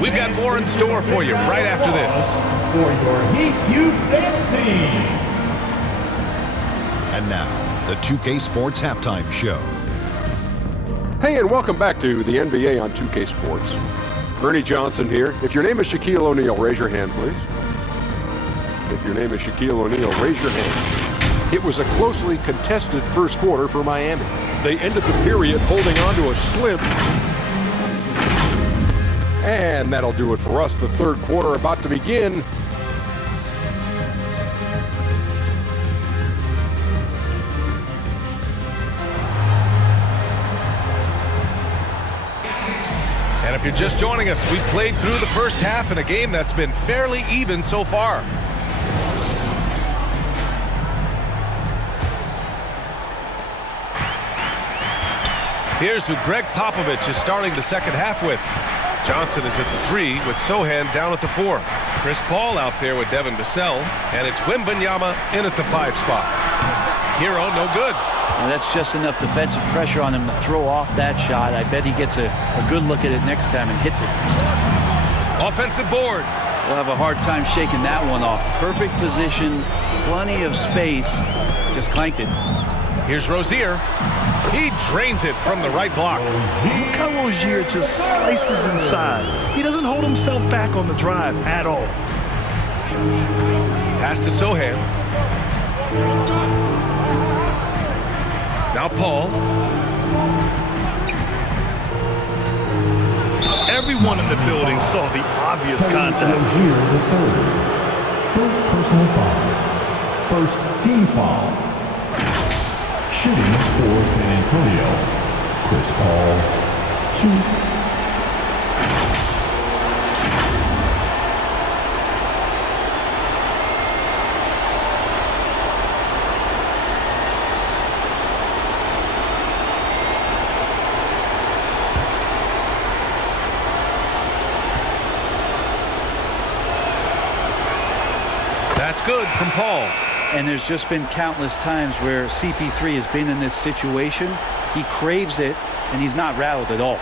We've got more in store for you right after this. For your Heat Youth Dance Team. And now, the 2K Sports Halftime Show. Hey, and welcome back to the NBA on 2K Sports. Ernie Johnson here. If your name is Shaquille O'Neal, raise your hand, please. If your name is Shaquille O'Neal, raise your hand. It was a closely contested first quarter for Miami. They ended the period holding on to a slim. And that'll do it for us. The third quarter about to begin. And if you're just joining us, we played through the first half in a game that's been fairly even so far. Here's who Greg Popovich is starting the second half with. Johnson is at the 3 with Sohan down at the 4. Chris Paul out there with Devin Vassell, and it's Wembanyama in at the 5 spot. Hero, no good. And that's just enough defensive pressure on him to throw off that shot. I bet he gets a good look at it next time and hits it. Offensive board. We'll have a hard time shaking that one off. Perfect position, plenty of space. Just clanked it. Here's Rozier. He drains it from the right block. Look how Rozier just slices inside. He doesn't hold himself back on the drive at all. Pass to Sohan. Now Paul. Everyone in the building saw the obvious contact. Rozier the third. First personal foul. First team foul. Shooting for San Antonio, Chris Paul, 2. That's good from Paul. And there's just been countless times where CP3 has been in this situation. He craves it, and he's not rattled at all.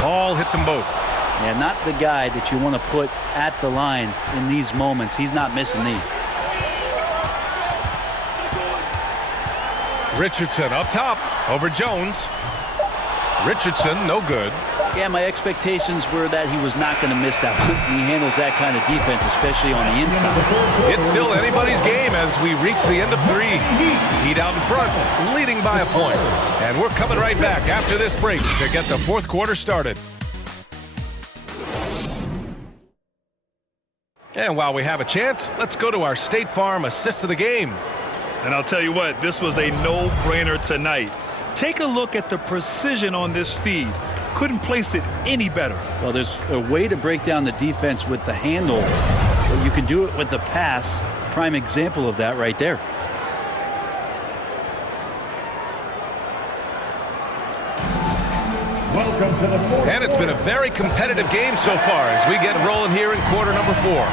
Paul hits them both. Yeah, not the guy that you want to put at the line in these moments. He's not missing these. Richardson up top over Jones. Richardson, no good. Yeah, my expectations were that he was not going to miss that one. He handles that kind of defense, especially on the inside. It's still anybody's game as we reach the end of 3. Heat out in front, leading by a point. And we're coming right back after this break to get the fourth quarter started. And while we have a chance, let's go to our State Farm assist of the game. And I'll tell you what, this was a no-brainer tonight. Take a look at the precision on this feed. Couldn't place it any better. Well, there's a way to break down the defense with the handle, but you can do it with the pass. Prime example of that right there. Welcome to the fourth. And it's been a very competitive game so far as we get rolling here in quarter number 4.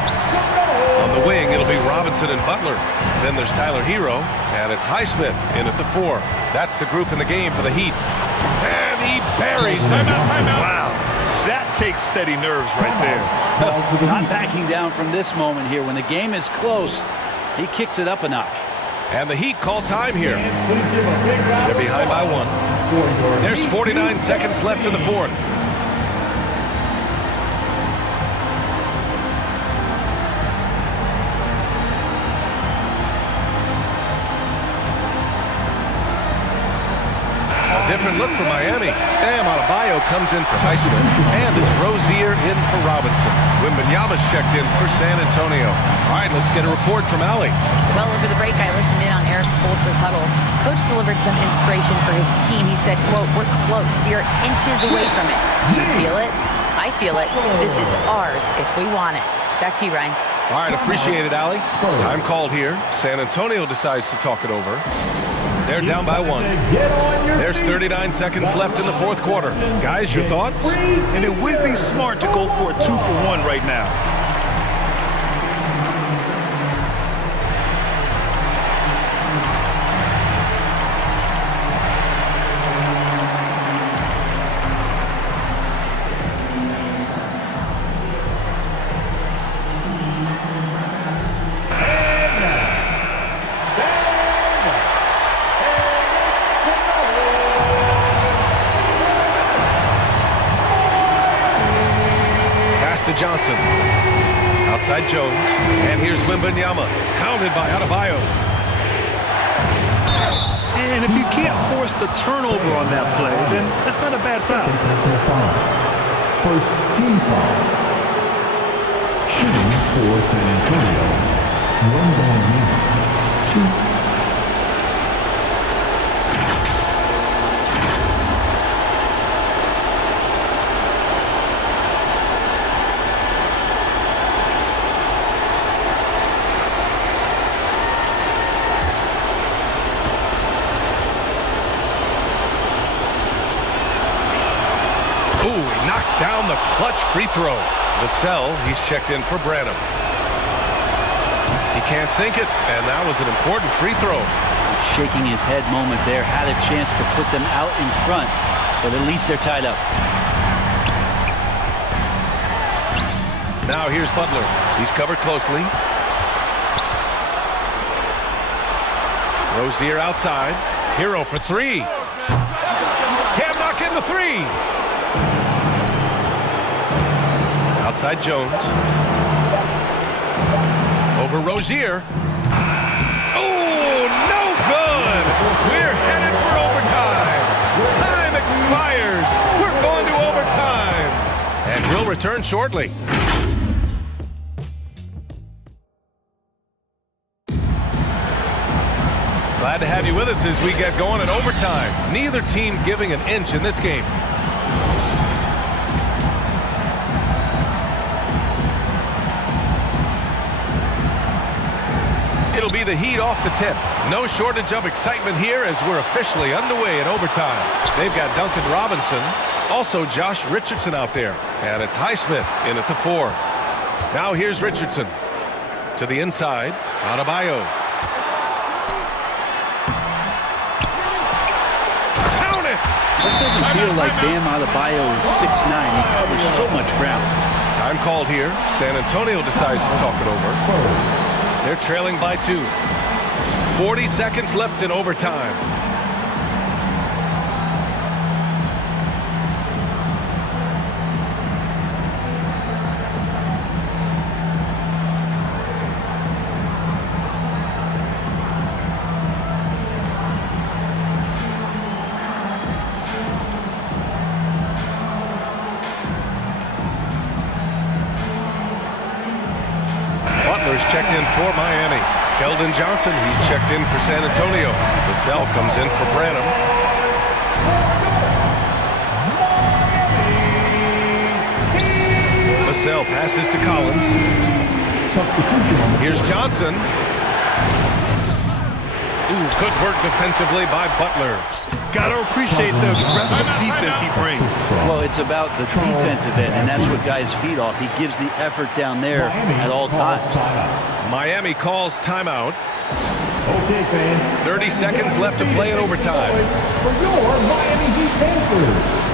On the wing, it'll be Robinson and Butler. Then there's Tyler Hero, and it's Highsmith in at the 4. That's the group in the game for the Heat. And he buries him. Wow, that takes steady nerves right there. Not backing down from this moment here. When the game is close, he kicks it up a notch. And the Heat call time here. They're behind by 1. There's 49 seconds left in the fourth. Different look for Miami. Bam Adebayo comes in for Highsmith. And it's Rozier in for Robinson. Wembanyama's checked in for San Antonio. All right, let's get a report from Allie. Well, over the break, I listened in on Eric Spoelstra's huddle. Coach delivered some inspiration for his team. He said, quote, "We're close. We are inches away from it. Do you feel it? I feel it. This is ours if we want it." Back to you, Ryan. All right, appreciate it, Allie. Time called here. San Antonio decides to talk it over. They're down by 1. Get on your There's feet. 39 seconds left in the fourth quarter. Guys, your thoughts? And it would be smart to go for a 2-for-1 right now. Johnson. Outside Jones. And here's Wembanyama. Counted by Adebayo. And if you can't force the turnover on that play, then that's not a bad foul. Personal foul. First team foul. Shooting for San Antonio. Wembanyama. 2. Knocks down the clutch free throw. Vassell, he's checked in for Branham. He can't sink it, and that was an important free throw. Shaking his head moment there. Had a chance to put them out in front, but at least they're tied up. Now here's Butler. He's covered closely. Rozier outside. Hero for 3. Can't knock in the 3. Outside Jones. Over Rozier. Oh, no good. We're headed for overtime. Time expires. We're going to overtime. And we'll return shortly. Glad to have you with us as we get going in overtime. Neither team giving an inch in this game. It'll be the Heat off the tip. No shortage of excitement here as we're officially underway in overtime. They've got Duncan Robinson, also Josh Richardson out there. And it's Highsmith in at the 4. Now here's Richardson. To the inside, Adebayo. Count it! This doesn't feel like Bam Adebayo is 6'9". He covers so much ground. Time called here. San Antonio decides to talk it over. Spurs. They're trailing by 2. 40 seconds left in overtime. Butler's checked in for Miami. Keldon Johnson, he's checked in for San Antonio. Vassell comes in for Branham. Vassell passes to Collins. Substitution. Here's Johnson. Ooh, good work defensively by Butler. Got to appreciate the aggressive defense he brings. Well, it's about the defensive end, and that's what guys feed off. He gives the effort down there at all times. Miami calls timeout. Okay, fans. 30 seconds left to play in overtime. For your Miami Heat Panthers.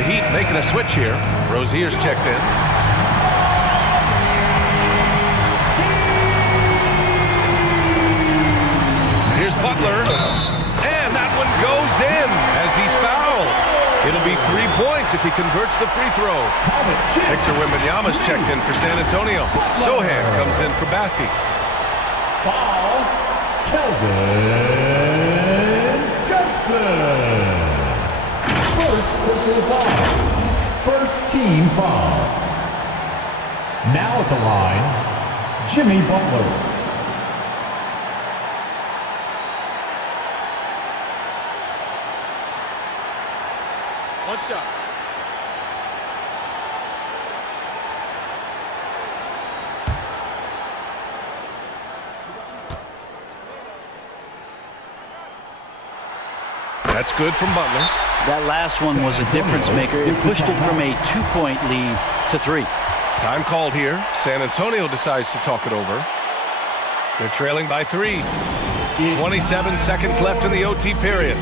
The Heat making a switch here. Rozier's checked in. Here's Butler. And that one goes in as he's fouled. It'll be 3 points if he converts the free throw. Victor Wembanyama's checked in for San Antonio. Sohan comes in for Bassi. Foul, Keldon Johnson. First personal foul. First team foul. Now at the line, Jimmy Butler. One shot. That's good from Butler. That last one was a difference maker. It pushed it from a 2-point lead to 3. Time called here. San Antonio decides to talk it over. They're trailing by 3. 27 seconds left in the OT period.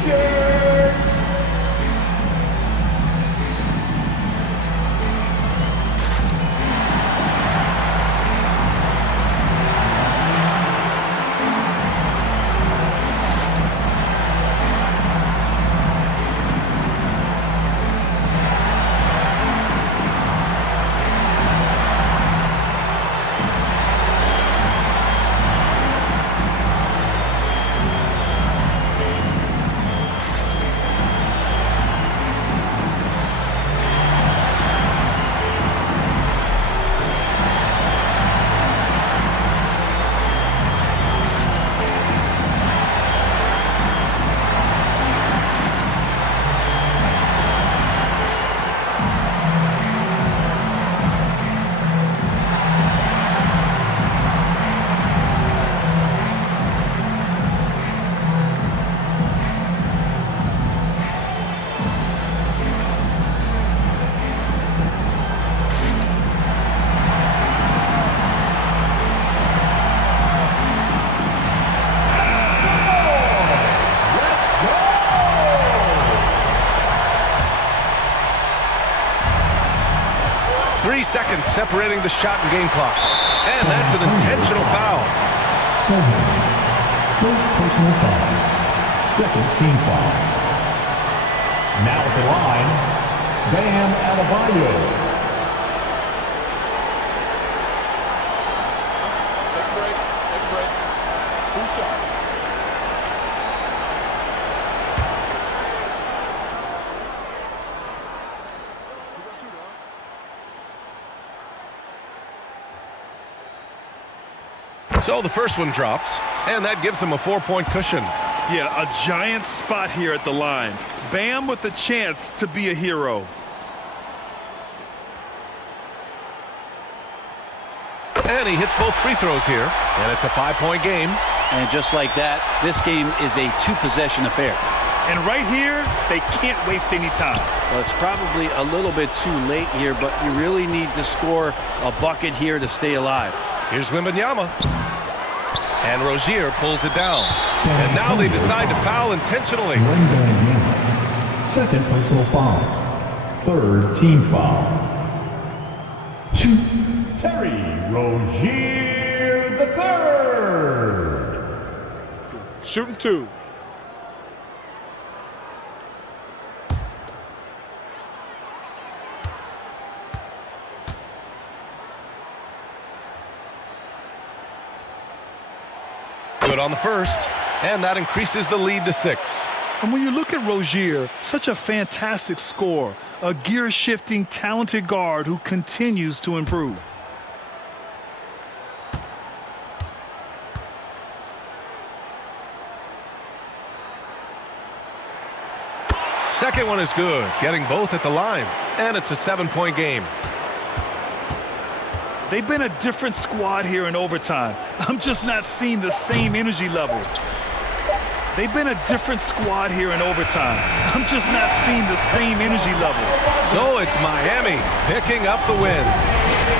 Seconds separating the shot and game clock. And that's an intentional foul. Sede. First personal foul. Second team foul. Now at the line, Bam Adebayo. Take a break. Take a break. 2 shots. So the first one drops, and that gives him a 4-point cushion. Yeah, a giant spot here at the line. Bam with a chance to be a hero. And he hits both free throws here, and it's a 5-point game. And just like that, this game is a 2-possession affair. And right here, they can't waste any time. Well, it's probably a little bit too late here, but you really need to score a bucket here to stay alive. Here's Wembanyama. And Rozier pulls it down. And now they decide to foul intentionally. Second personal foul. Third team foul. Terry Rozier the third. Shooting 2. Good on the first, and that increases the lead to 6. And when you look at Rozier, such a fantastic scorer, a gear-shifting, talented guard who continues to improve. Second one is good, getting both at the line, and it's a 7-point game. They've been a different squad here in overtime. I'm just not seeing the same energy level. They've been a different squad here in overtime. I'm just not seeing the same energy level. So it's Miami picking up the win.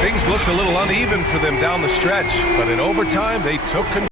Things looked a little uneven for them down the stretch, but in overtime they took control.